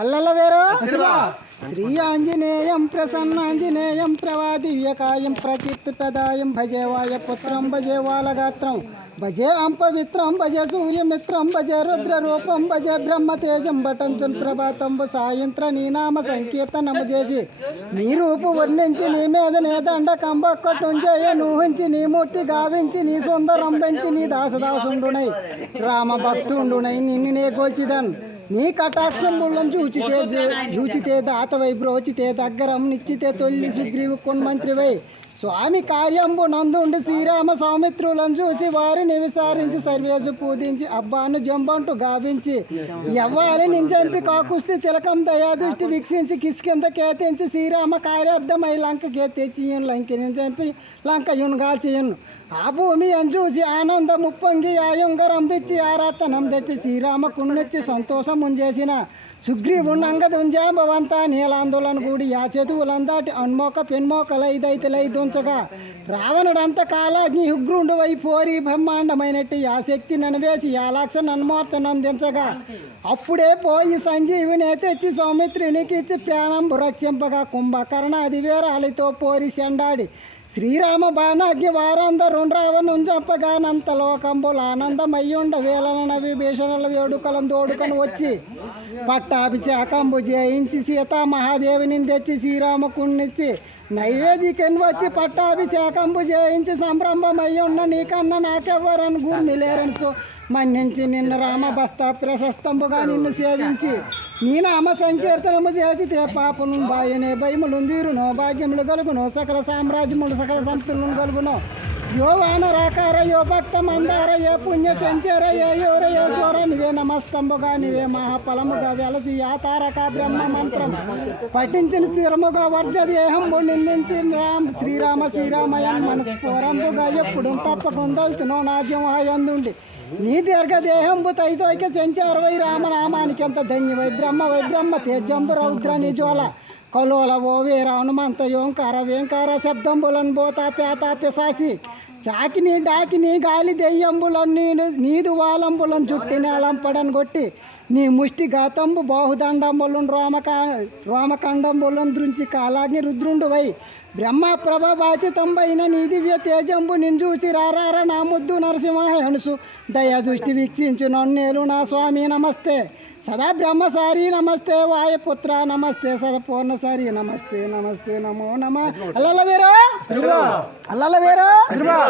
అల్లల వేరు శ్రీ ఆంజనేయం ప్రసన్నాంజనేయం ప్రవాదివ్యకాయం ప్రకీర్తిపదాయం భజేవాయ పుత్రం భజే వాలగాత్రం భజే అంపవిత్రం భజే సూర్యమిత్రం భజే రుద్రరూపం భజే బ్రహ్మతేజం భటంచున్ ప్రభాతంబు సాయంత్ర నీ నామ సంకీర్తనము చేసి నీ రూపు వర్ణించి నీ మీద నే దండకంబొక్కటుంజేయ నూహించి నీ మూర్తి గావించి నీ సుందరం పెంచి నీ దాసదాసుండునై రామ భక్తుండునై నిన్ను నే గోల్చిదన్ నీ కటాక్షంబులను చూచితే దాతవై బ్రోచితే దగ్గరం నిచ్చితే తొల్లి సుగ్రీవు కొన్మంత్రివై స్వామి కార్యంబు నందుండి శ్రీరామ సౌమిత్రులను చూసి వారిని విసారించి సర్వేసు పూజించి అబ్బాను జంబంటూ గావించి ఎవ్వాలి నింజంపి కాకుస్తి తిలకం దయాదృష్టి వీక్షించి కిష్కింద కేతించి శ్రీరామ కార్యార్థమై లంకకే తెచ్చియను లంకిని చంపి లంకయును గాల్చియను ఆ భూమి అని చూసి ఆనందము పొంగి ఆయుంగరం పిచ్చి ఆరాతనం తెచ్చి శ్రీరామకుణ్ణిచ్చి సంతోషం ఉంచేసిన సుగ్రీవుండంగదుంజాంబవంతా నీలాందోళన కూడి ఆ చేతువులందాటి అన్మోక పెన్మోకలైదైతలై దుంచగా రావణుడంత కాలాగ్ని ఉగ్రుండు వై పోరి బ్రహ్మాండమైనట్టు ఆ శక్తి నన్వేసి యాలాక్ష నన్మోర్చనందించగా అప్పుడే పోయి సంజీవిని తెచ్చి సౌమిత్రునికి ఇచ్చి ప్రాణంబు రక్షింపగా కుంభకర్ణాది వీరాలతో పోరి చెండాడి శ్రీరామ బాణాగ్ని వారందరూ రావణు చంపగానంత లోకంబుల ఆనందమయ్యుండ వేలన విభీషణుల వేడుకలను తోడుకొని వచ్చి పట్టాభిషేకంబు జయించి సీతామహాదేవిని తెచ్చి శ్రీరామకుణ్ణిచ్చి నైవేదికని వచ్చి పట్టాభిషేకంబు జయించి సంభ్రమయ్యున్న నీకన్నా నాకెవ్వరని భూమి లేరని మన్నించి నిన్ను రామభస్త ప్రశస్తంబుగా నిన్ను సేవించి నీ నామ సంకీర్తనము చేసితే పాపను బాయనే భయములు తీరునో భాగ్యములు కలుగునో సకల సామ్రాజ్యములు సకల సంపదలను కలుగునో యో వానరాకార యో భక్త మందార ఏ పుణ్య చంచర ఏ యోర ఏ స్వర నివే నమస్తంబుగా నివే మహాఫలముగా వెలసి ఆ తారక బ్రహ్మ మంత్రం పఠించిన స్థిరముగా వర్జదేహంబు నిందించి శ్రీరామయన్ మనస్ఫూరంబుగా ఎప్పుడు తప్పకుందల్తునో నాద్యం హాయందుండి నీ దీర్ఘదేహంబు తైతోైక సంచారవై రామనామానికి ఎంత ధన్యవై బ్రహ్మ తేజంబు రౌద్ర నిజోల కలోల ఓ వీర హనుమంత యోంకార వేంకార శబ్దంబులను బోతా పేత పిశాసి చాకిని డాకిని గాలి దెయ్యంబులను నీదు వాలంబులను చుట్టి నేలంపడని కొట్టి నీ ముష్టి గాతంబు బాహుదండంబులను రోమకండంబులను దృంచి కాలాగ్ని రుద్రుండు వై బ్రహ్మ ప్రభాచితంబైన నీ దివ్య తేజంబు నింజూచి రారార నా ముద్దు నరసింహనుసు దయాదృష్టి వీక్షించు నన్నేలు నా స్వామి నమస్తే సదా బ్రహ్మసారి నమస్తే వాయుపుత్ర నమస్తే సదపూర్ణసారి నమస్తే నమస్తే నమో నమ అల్లల వీరా